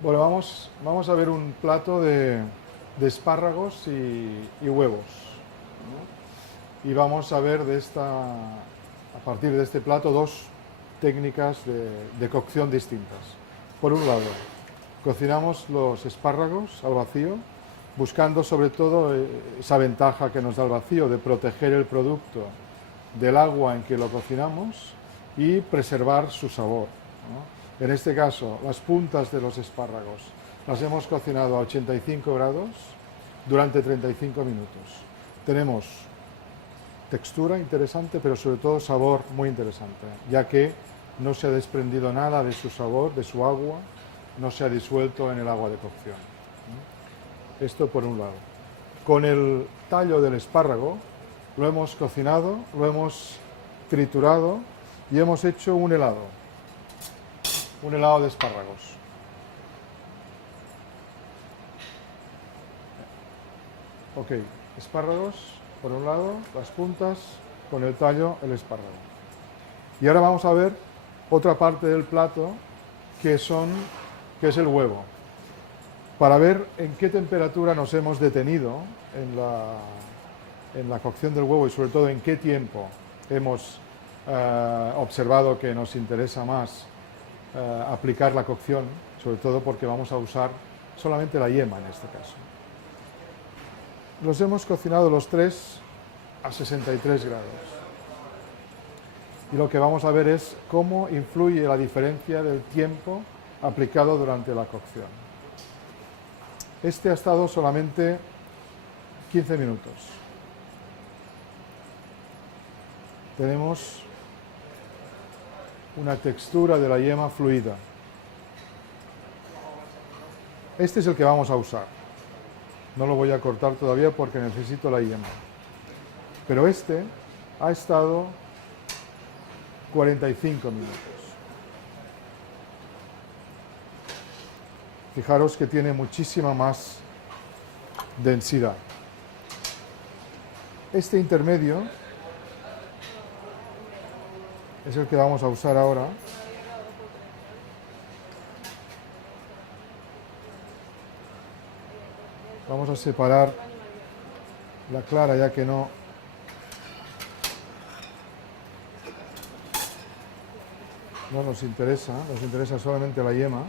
Bueno, vamos a ver un plato de espárragos y huevos, ¿no? Y vamos a ver a partir de este plato, dos técnicas de cocción distintas. Por un lado, cocinamos los espárragos al vacío, buscando sobre todo esa ventaja que nos da el vacío de proteger el producto del agua en que lo cocinamos y preservar su sabor, ¿no? En este caso, las puntas de los espárragos las hemos cocinado a 85 grados durante 35 minutos. Tenemos textura interesante, pero sobre todo sabor muy interesante, ya que no se ha desprendido nada de su sabor, de su agua, no se ha disuelto en el agua de cocción. Esto por un lado. Con el tallo del espárrago lo hemos cocinado, lo hemos triturado y hemos hecho un helado de espárragos. Ok, espárragos por un lado, las puntas, con el tallo el espárrago. Y ahora vamos a ver otra parte del plato que es el huevo, para ver en qué temperatura nos hemos detenido en la cocción del huevo y sobre todo en qué tiempo hemos observado que nos interesa más aplicar la cocción, sobre todo porque vamos a usar solamente la yema en este caso. Los hemos cocinado los tres a 63 grados. Y lo que vamos a ver es cómo influye la diferencia del tiempo aplicado durante la cocción. Este ha estado solamente 15 minutos. Tenemos una textura de la yema fluida. Este es el que vamos a usar. No lo voy a cortar todavía porque necesito la yema. Pero este ha estado 45 minutos. Fijaros que tiene muchísima más densidad. Este intermedio es el que vamos a usar ahora. Vamos a separar la clara ya que no nos interesa solamente la yema.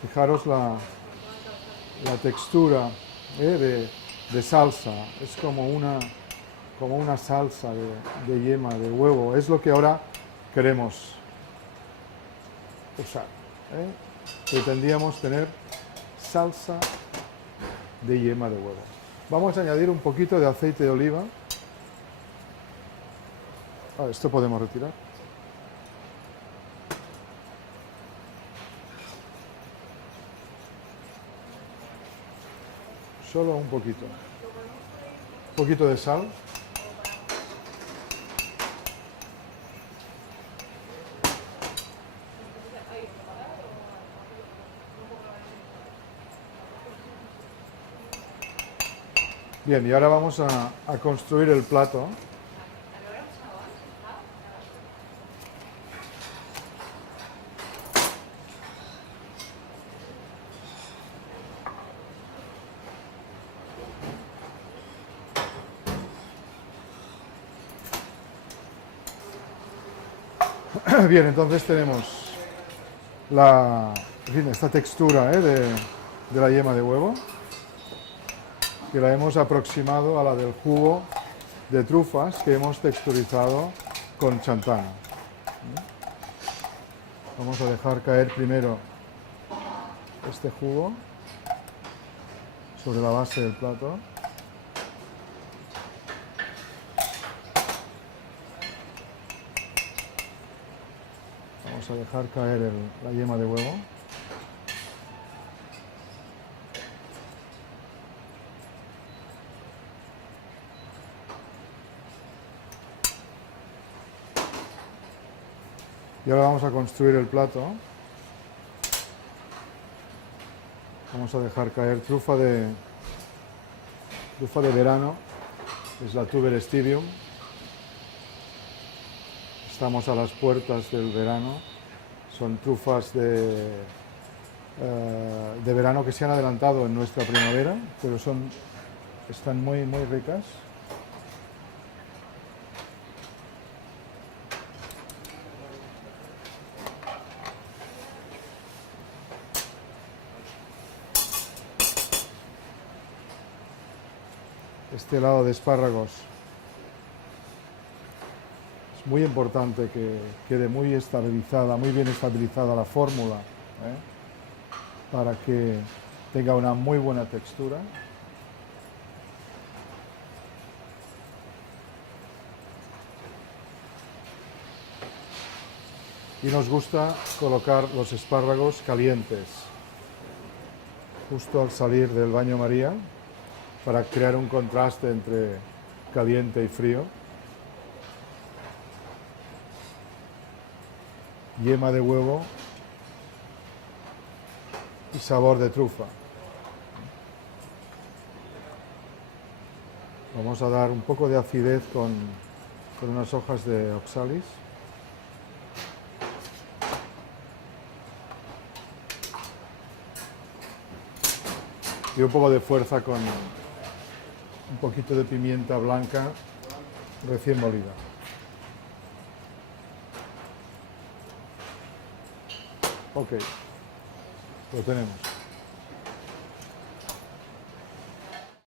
Fijaros la textura de salsa, es como una salsa de yema, de huevo, es lo que ahora queremos usar. Pretendíamos tener salsa de yema de huevo. Vamos a añadir un poquito de aceite de oliva. Esto podemos retirar. Solo un poquito. Un poquito de sal. Bien, y ahora vamos a construir el plato. Bien, entonces tenemos esta textura de la yema de huevo, que la hemos aproximado a la del jugo de trufas que hemos texturizado con chantana. Vamos a dejar caer primero este jugo sobre la base del plato. Vamos a dejar caer la yema de huevo. Y ahora vamos a construir el plato. Vamos a dejar caer trufa de verano, es la Tuber Stivium. Estamos a las puertas del verano. Son trufas de verano que se han adelantado en nuestra primavera, pero están muy, muy ricas. Este helado de espárragos es muy importante que quede muy estabilizada, muy bien estabilizada la fórmula, para que tenga una muy buena textura. Y nos gusta colocar los espárragos calientes justo al salir del baño María, para crear un contraste entre caliente y frío. Yema de huevo y sabor de trufa. Vamos a dar un poco de acidez con unas hojas de oxalis. Y un poco de fuerza con un poquito de pimienta blanca recién molida. Ok, lo tenemos.